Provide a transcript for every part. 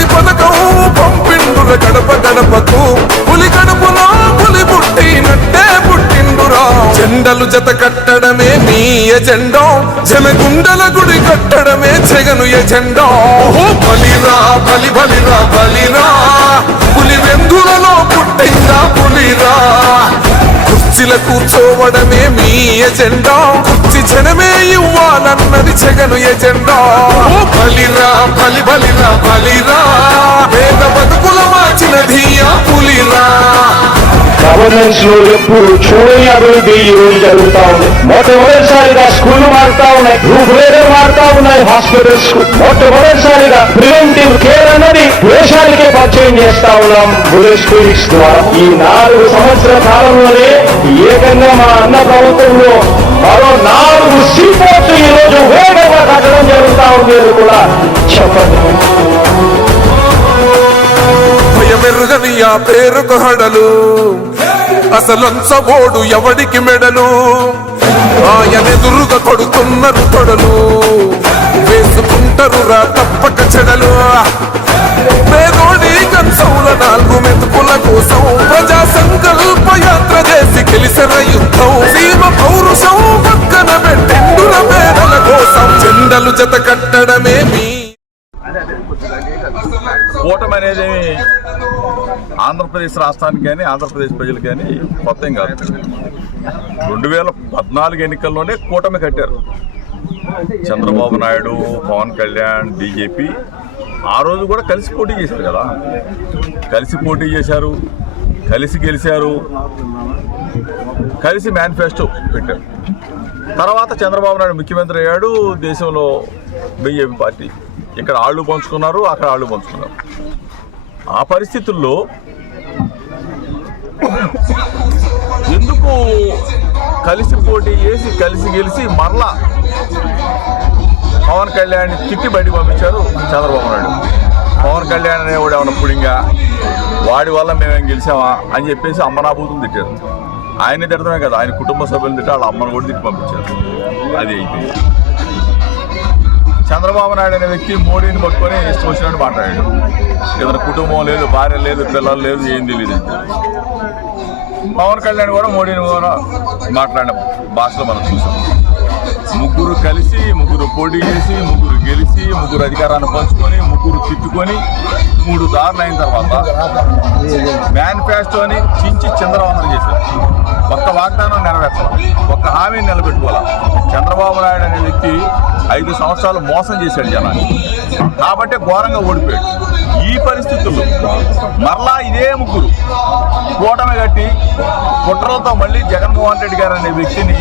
ప్రతి పథకం పంపిండుర గడప గడపకు. పులి గడపలో పులి పుట్టినట్టే పుట్టిండురా. జెండలు జత కట్టడమే మీ ఎజెండా. జనగుండల గుడి కట్టడమే జగను ఎజెండా. బలిరా బలి బలిరా బలి. కుర్చీల కూర్చోవడమే మీ ఎజెండా. కుర్చీ జనమే ఇవ్వాలన్నది జగను ఎజెండా. బలిరా బలి బలిరా బలిరా. పేద బతుకుల మార్చినది ఆ పులిరా. గవర్నెన్స్లో ఎప్పుడు చూడని అభివృద్ధి ఈ రోజు జరుగుతా ఉంది. మొట్టమొదటిసారిగా స్కూల్ మారుతా ఉన్నాయి. ఉన్నాయి హాస్పిటల్స్ మొట్టమొదటిసారిగా ప్రివెంటివ్ కేర్ అన్నది దేశానికే పరిచయం చేస్తా ఉన్నాం బులెట్ క్లినిక్స్ ద్వారా. ఈ నాలుగు సంవత్సరాల కాలంలోనే ఏకంగా మా అన్న ప్రభుత్వంలో మరో నాలుగు సీపోర్ట్లు ఈ రోజు వేగంగా కట్టడం జరుగుతా ఉంది అని కూడా చెప్పండి. భయమెరుగని ఆ పేరుకు హడలు. అసలంచబోడు ఎవడికి మెడలు? ఆయనెదురుగా కొడుతున్నారు తొడలు వేసుకుంటారు రా తప్పక చెడలు. పేదోడి కంచౌల నాలుగు మెతుకుల కోసం ప్రజా సంకల్ప యాత్ర చేసి గెలిసిన యుద్ధం. సీమ పౌరుషం పక్కన పెట్టిండుల పేదల కోసం జెండలు జత కట్టడమేమి కూటమి అనేది ఆంధ్రప్రదేశ్ రాష్ట్రానికి కానీ ఆంధ్రప్రదేశ్ ప్రజలు కానీ కొత్త కాదు. రెండు వేల పద్నాలుగు ఎన్నికల్లోనే కూటమి కట్టారు. చంద్రబాబు నాయుడు పవన్ కళ్యాణ్ బీజేపీ ఆ రోజు కూడా కలిసి పోటీ చేశారు కదా. కలిసి పోటీ చేశారు కలిసి గెలిచారు కలిసి మేనిఫెస్టో పెట్టారు. తర్వాత చంద్రబాబు నాయుడు ముఖ్యమంత్రి అయ్యాడు దేశంలో బీజేపీ పార్టీ. ఇక్కడ ఆళ్ళు పంచుకున్నారు అక్కడ ఆళ్ళు పంచుకున్నారు. ఆ పరిస్థితుల్లో ఎందుకు కలిసి పోటీ చేసి కలిసి గెలిచి మరలా పవన్ కళ్యాణ్ తిట్టి బయటకు పంపించారు చంద్రబాబు నాయుడు. పవన్ కళ్యాణ్ అనేవాడు ఏమన్నా పుడింగా? వాడి వల్ల మేమేం గెలిచామా? అని చెప్పేసి అమ్మనాభూతులు తిట్టారు. ఆయన్ని తిడతామే కదా ఆయన కుటుంబ సభ్యులు తిట్టి వాళ్ళ అమ్మను కూడా తిట్టి పంపించారు. అది అయితే చంద్రబాబు నాయుడు అనే వ్యక్తి మోడీని పట్టుకొని ఇష్టం వచ్చినట్టు మాట్లాడాడు. ఏదైనా కుటుంబం లేదు భార్య లేదు పిల్లలు లేదు ఏం తెలియదు పవన్ కళ్యాణ్ కూడా మోడీని కూడా మాట్లాడిన భాషలో మనం చూసాం. ముగ్గురు కలిసి ముగ్గురు పోటీ చేసి ముగ్గురు గెలిచి ముగ్గురు అధికారాన్ని పంచుకొని ముగ్గురు తిట్టుకొని మూడు దారులు అయిన తర్వాత మేనిఫెస్టోని చించి చంద్రబాబు చేశారు. ఒక్క వాగ్దానం నెరవేర్చాలి. ఒక్క హామీని నిలబెట్టుకోవాలి. చంద్రబాబు నాయుడు అనే వ్యక్తి ఐదు సంవత్సరాలు మోసం చేశాడు జనాన్ని. కాబట్టి ఘోరంగా ఓడిపోయాడు. ఈ పరిస్థితుల్లో మరలా ఇదే ముగ్గురు కూటమి కట్టి కుట్రలతో మళ్ళీ జగన్మోహన్ రెడ్డి గారు అనే వ్యక్తిని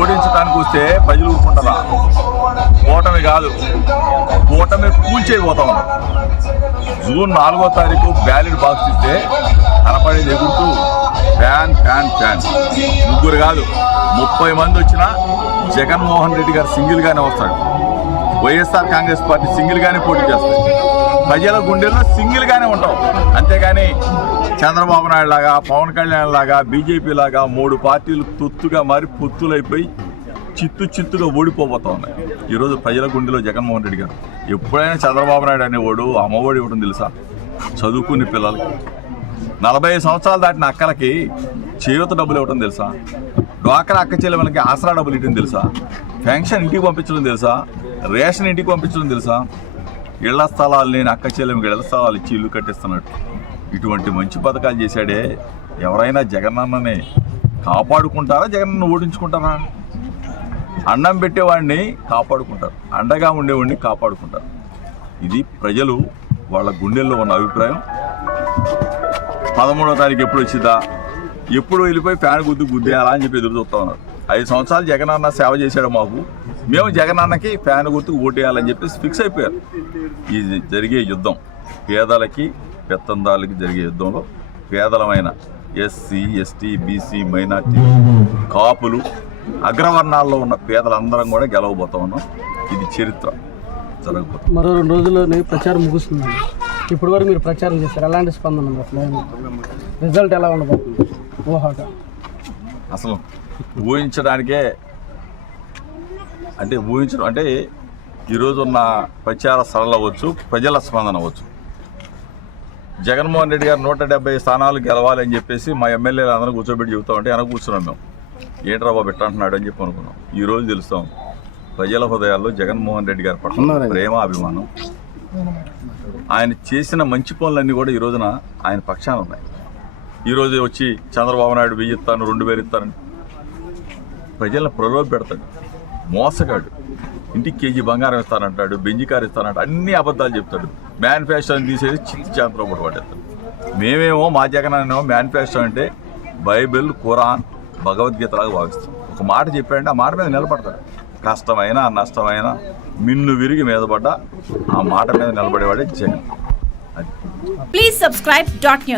ఓడించడానికి వస్తే ప్రజలు ఊరుకుంటారా? కూటమి కాదు. కూటమి కూల్చేయబోతా ఉన్నారు జూన్ నాలుగో తారీఖు బ్యాలెట్ బాక్స్ ఇస్తే కనపడేది ఎగురుతూ ఫ్యాన్ ఫ్యాన్ ఫ్యాన్. ముగ్గురు కాదు ముప్పై మంది వచ్చినా జగన్మోహన్ రెడ్డి గారు సింగిల్గానే వస్తాడు. వైఎస్ఆర్ కాంగ్రెస్ పార్టీ సింగిల్గానే పోటీ చేస్తాడు. ప్రజల గుండెల్లో సింగిల్గానే ఉంటాం. అంతేగాని చంద్రబాబు నాయుడు లాగా పవన్ కళ్యాణ్ లాగా బీజేపీ లాగా మూడు పార్టీలు తొత్తుగా మారి పొత్తులైపోయి చిత్తు చిత్తుగా ఓడిపోబోతా ఉన్నాయి ఈరోజు ప్రజల గుండెలో జగన్మోహన్ రెడ్డి గారు. ఎప్పుడైనా చంద్రబాబు నాయుడు అనేవాడు అమ్మఒడి ఇవ్వడం తెలుసా? చదువుకుని పిల్లలకి. నలభై సంవత్సరాలు దాటిన అక్కలకి చేయూత డబ్బులు ఇవ్వడం తెలుసా? డ్వాక్రా అక్క చెల్లెమలకి ఆసరా డబ్బులు ఇవ్వడం తెలుసా? పెన్షన్ ఇంటికి పంపించడం తెలుసా? రేషన్ ఇంటికి పంపించడం తెలుసా? ఇళ్ళ స్థలాలు నేను అక్క చెల్లెమికి ఇళ్ళ స్థలాలు ఇచ్చి ఇల్లు కట్టిస్తున్నట్టు. ఇటువంటి మంచి పథకాలు చేశాడే ఎవరైనా జగనన్నని కాపాడుకుంటారా జగనన్న ఓడించుకుంటారా? అన్నం పెట్టేవాడిని కాపాడుకుంటారు అండగా ఉండేవాడిని కాపాడుకుంటారు. ఇది ప్రజలు వాళ్ళ గుండెల్లో ఉన్న అభిప్రాయం. పదమూడవ తారీఖు ఎప్పుడు వచ్చిందా? ఎప్పుడు వెళ్ళిపోయి ఫ్యాన్ గుద్దు గుద్దేయాలా అని చెప్పి ఎదురు చూస్తా ఉన్నారు. ఐదు సంవత్సరాలు జగన్ అన్న సేవ చేశాడు మాకు. మేము జగనన్నకి ఫ్యాన్ గుర్తుకు ఓటేయాలని చెప్పేసి ఫిక్స్ అయిపోయారు. ఇది జరిగే యుద్ధం పేదలకి పెత్తందాలకి జరిగే యుద్ధంలో పేదలమైన ఎస్సీ ఎస్టీ బీసీ మైనార్టీ కాపులు అగ్రవర్ణాల్లో ఉన్న పేదలందరం కూడా గెలవబోతా ఉన్నాం. ఇది చరిత్ర. జరగబోతుంది మరో రెండు రోజుల్లోనే ప్రచారం ముగుస్తుందండి ఇప్పటి వరకు మీరు ప్రచారం చేశారు. ఎలాంటి స్పందన రిజల్ట్ ఎలా ఉండబోతుంది? ఊహాగా. అసలు ఊహించడానికే అంటే ఊహించడం అంటే ఈరోజు ఉన్న ప్రచార సరళ అవ్వచ్చు ప్రజల స్పందన అవ్వచ్చు. జగన్మోహన్ రెడ్డి గారు నూట డెబ్బై స్థానాలు గెలవాలి అని చెప్పేసి మా ఎమ్మెల్యేలు అందరూ కూర్చోబెట్టి చెబుతా ఉంటే వెనక కూర్చున్నాం మేము. ఏంట్రా బాబు ఎట్లా అంటున్నాడు అని చెప్పి అనుకున్నాం. ఈ రోజు తెలుస్తాం ప్రజల హృదయాల్లో జగన్మోహన్ రెడ్డి గారి పట్ల ప్రేమ అభిమానం. ఆయన చేసిన మంచి పనులన్నీ కూడా ఈ రోజున ఆయన పక్షాన ఉన్నాయి. ఈ రోజు వచ్చి చంద్రబాబు నాయుడు వెయ్యి ఇస్తాను రెండు వేలు ఇస్తానని ప్రజలను ప్రలోభ పెడతాడు. మోసగాడు. ఇంటికి కేజీ బంగారం ఇస్తానంటాడు బెంజి కారు ఇస్తానంటాడు అన్ని అబద్ధాలు చెప్తాడు. మేనిఫెస్టోని తీసేది చిత్తి చేతలో కూడా మేమేమో మా జగనేమో అనేమో మేనిఫెస్టో అంటే బైబిల్ ఖురాన్ భగవద్గీతలాగా భావిస్తాం ఒక మాట చెప్పాడంటే ఆ మాట మీద నిలబడతాడు. కష్టమైనా నష్టమైనా మిన్ను విరిగి మీద పడ్డా ఆ మాట మీద నిలబడేవాడే జగన్. అది. Please subscribe dot